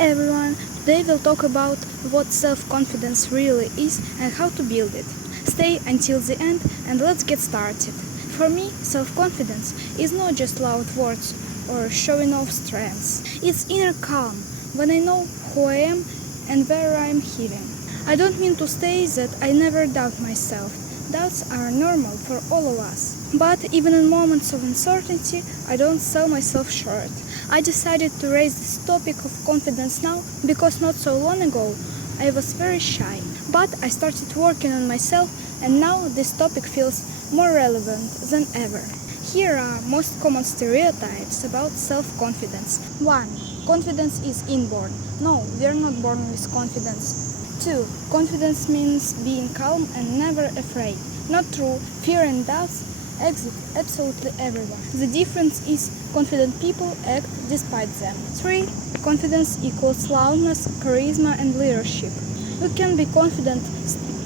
everyone, today we'll talk about what self-confidence really is and how to build it. Stay until the end and let's get started. For me, self-confidence is not just loud words or showing off strengths. It's inner calm when I know who I am and where I am heading. I don't mean to say that I never doubt myself. Doubts are normal for all of us. But even in moments of uncertainty, I don't sell myself short. I decided to raise this topic of confidence now because not so long ago I was very shy. But I started working on myself and now this topic feels more relevant than ever. Here are most common stereotypes about self-confidence. 1. Confidence is inborn. No, we are not born with confidence. 2. Confidence means being calm and never afraid. Not true. Fear and doubts exit absolutely everyone. The difference is confident people act despite them. 3. Confidence equals loudness, charisma and leadership. You can be confident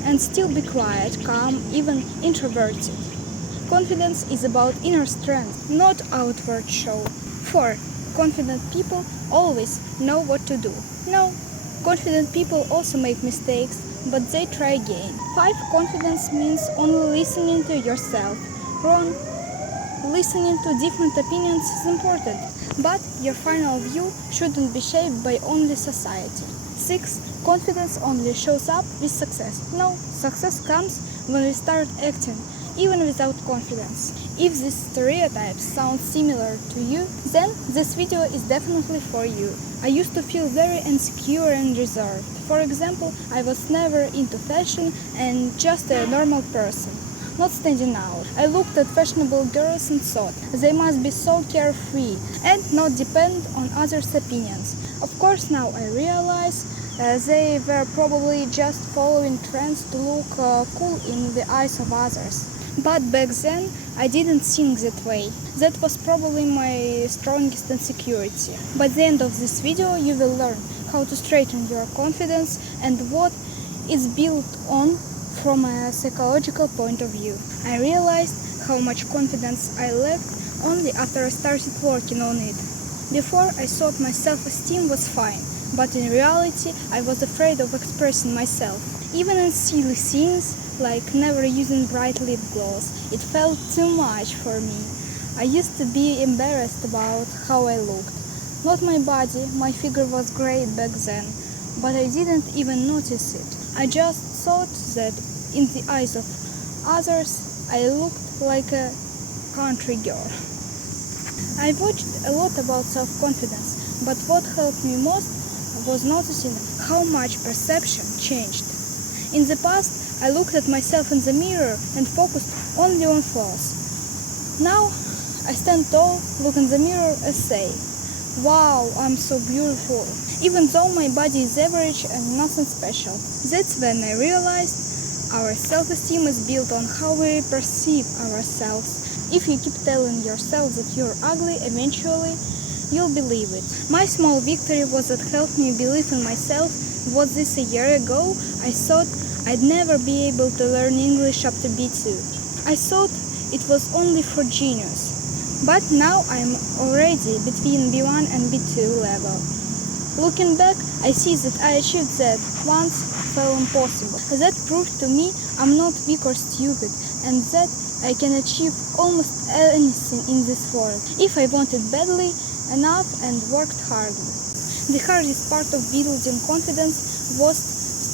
and still be quiet, calm, even introverted. Confidence is about inner strength, not outward show. 4. Confident people always know what to do. No. Confident people also make mistakes, but they try again. 5. Confidence means only listening to yourself. Wrong. Listening to different opinions is important, but your final view shouldn't be shaped by only society. 6. Confidence only shows up with success. No, success comes when we start acting, even without confidence. If these stereotypes sound similar to you, then this video is definitely for you. I used to feel very insecure and reserved. For example, I was never into fashion and just a normal person, not standing out. I looked at fashionable girls and thought they must be so carefree and not depend on others' opinions. Of course, now I realize they were probably just following trends to look cool in the eyes of others. But back then, I didn't think that way. That was probably my strongest insecurity. By the end of this video, you will learn how to straighten your confidence and what it's built on from a psychological point of view. I realized how much confidence I lacked only after I started working on it. Before, I thought my self-esteem was fine, but in reality, I was afraid of expressing myself. Even in silly things, like never using bright lip gloss, it felt too much for me. I used to be embarrassed about how I looked. Not my body, my figure was great back then, but I didn't even notice it. I just thought that in the eyes of others, I looked like a country girl. I watched a lot about self-confidence, but what helped me most was noticing how much perception changed. In the past, I looked at myself in the mirror and focused only on flaws. Now, I stand tall, look in the mirror and say, "Wow, I'm so beautiful," even though my body is average and nothing special. That's when I realized our self-esteem is built on how we perceive ourselves. If you keep telling yourself that you're ugly, eventually you'll believe it. My small victory was that helped me believe in myself. Was this a year ago? I thought I'd never be able to learn English up to B2. I thought it was only for genius. But now I'm already between B1 and B2 level. Looking back, I see that I achieved that once felt impossible. That proved to me I'm not weak or stupid, and that I can achieve almost anything in this world if I wanted badly enough and worked hardly. The hardest part of building confidence was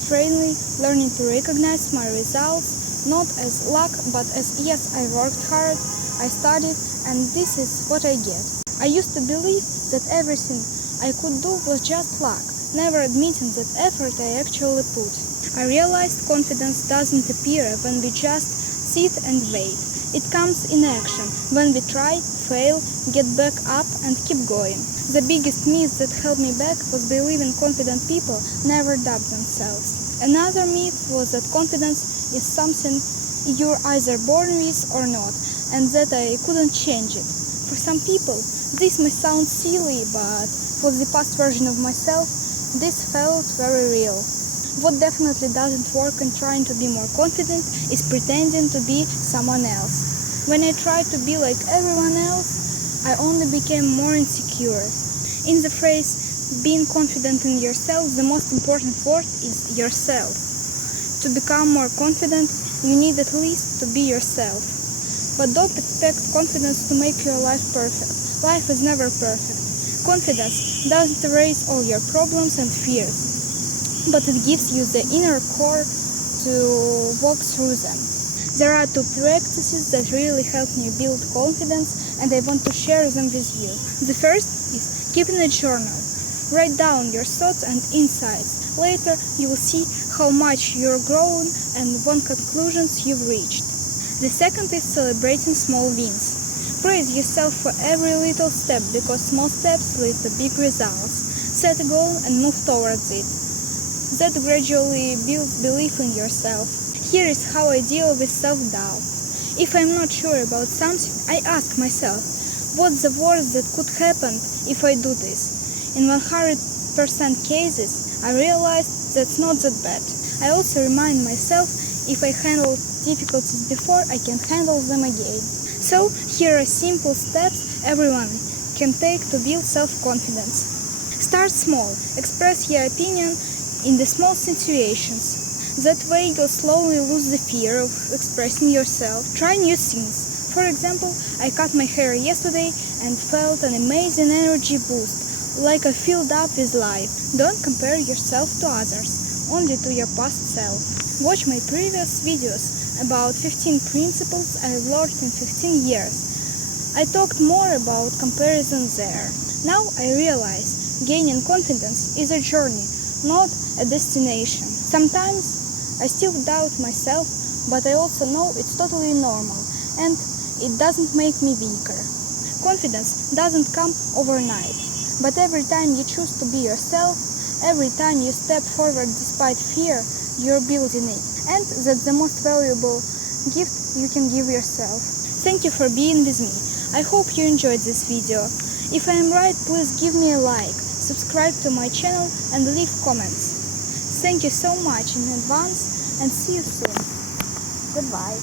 strangely learning to recognize my results not as luck but as yes, I worked hard, I studied, and this is what I get. I used to believe that everything I could do was just luck, never admitting that effort I actually put. I realized confidence doesn't appear when we just sit and wait. It comes in action, when we try, fail, get back up and keep going. The biggest myth that held me back was believing confident people never doubt themselves. Another myth was that confidence is something you're either born with or not, and that I couldn't change it. For some people, this may sound silly, but for the past version of myself, this felt very real. What definitely doesn't work in trying to be more confident is pretending to be someone else. When I tried to be like everyone else, I only became more insecure. In the phrase being confident in yourself, the most important word is yourself. To become more confident, you need at least to be yourself. But don't expect confidence to make your life perfect. Life is never perfect. Confidence doesn't erase all your problems and fears, but it gives you the inner core to walk through them. There are two practices that really help me build confidence, and I want to share them with you. The first is keeping a journal. Write down your thoughts and insights. Later you will see how much you're grown and what conclusions you've reached. The second is celebrating small wins. Praise yourself for every little step, because small steps lead to big results. Set a goal and move towards it. That gradually builds belief in yourself. Here is how I deal with self-doubt. If I'm not sure about something, I ask myself, what's the worst that could happen if I do this? In 100% cases, I realized that's not that bad. I also remind myself, if I handled difficulties before, I can handle them again. So, here are simple steps everyone can take to build self-confidence. Start small. Express your opinion in the small situations. That way you'll slowly lose the fear of expressing yourself. Try new things. For example, I cut my hair yesterday and felt an amazing energy boost, like I filled up with life. Don't compare yourself to others, only to your past self. Watch my previous videos about 15 principles I've learned in 15 years. I talked more about comparison there. Now I realize gaining confidence is a journey, not a destination. Sometimes I still doubt myself, but I also know it's totally normal and it doesn't make me weaker. Confidence doesn't come overnight, but every time you choose to be yourself, every time you step forward despite fear, you're building it. And that's the most valuable gift you can give yourself. Thank you for being with me. I hope you enjoyed this video. If I am right, please give me a like, subscribe to my channel and leave comments. Thank you so much in advance and see you soon. Goodbye.